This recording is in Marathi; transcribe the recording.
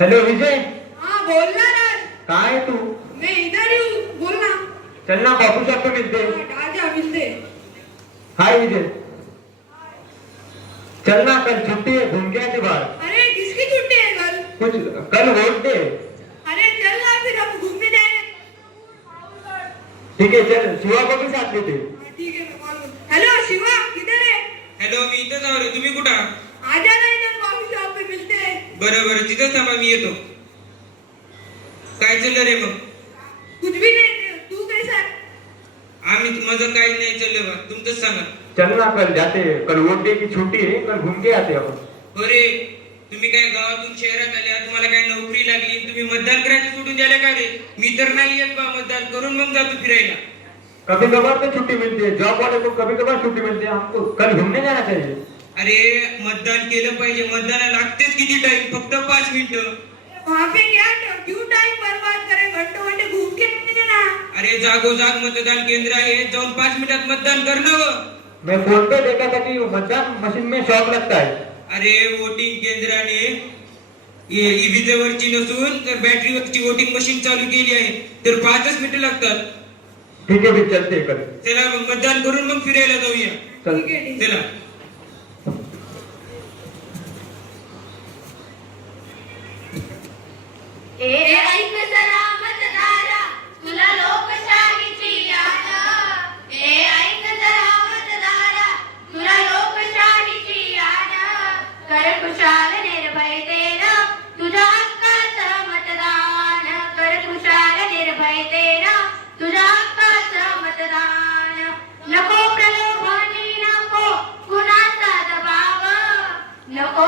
हेलो विजय. हाँ बोलना राज. कहाँ है तू? मैं इधर ही हूँ. बोलना चलना कॉफी शॉप पे मिलते हैं हाँ, आजा मिलते हाय विजय. चलना कल छुट्टी है घूम के आते बाहर. अरे किसकी छुट्टी है कल? कुछ कल वोट दे. अरे चल ना फिर हम घूमने जाएंगे ठीक है चल शिवा को भी साथ लेते. हाँ, ठीक है हेलो शिवा किधर है? हॅलो मी आहो रे तुम्ही कुठं? आहात? आजा ना इधर कॉफी शॉप पे मिलते हैं बरं बरं. तिथंच थांबा मी येतो. काय चाललं रे मग? कुछ भी नहीं तू कैसा आम्ही माझं काही नाही चाललं बा. तुमचंच सांगा. चलना कल जाते. कल वोट डे की छुट्टी है कल घूम के आते हैं अपन अरे तुम्ही काय गावातून शहरात आल्या तुम्हाला काय नोकरी लागली तुम्ही मतदान करायचं सोडून द्यायला काय रे? मी तर नाही येत बा मतदान. करून मग जातो फिरायला. कभी कभार तो छुट्टी मिलती है जॉब वाले को कभी कभार छुट्टी मिलती है हमको कल घूमने जाना चाहिए. अरे मतदान केलं पाहिजे. मतदानाला लागतेच किती टाइम फक्त पाच मिनिटं. वहाँ पे क्या क्यों टाइम बर्बाद करें घंटों घंटे घूम के नहीं देना अरे जागोजाग मतदान केंद्र आहे. जाऊन पाच मिनिटात मतदान करणं व. मैं फोन पे देखा था कि मतदान मशीन में शॉक लगता है अरे वोटिंग केंद्राने ईव्हीच्या वरची नसून तर बॅटरीवरची वोटिंग मशीन चालू केली आहे. तर पाचच मिनिटं लागतात. ठीक है फिर चलते हैं कल चला मग मतदान करून मग फिरायला जाऊया. चल. ठीक है ठीक है चला. नको प्रलोभनी नको कुणाचा दबाव. नको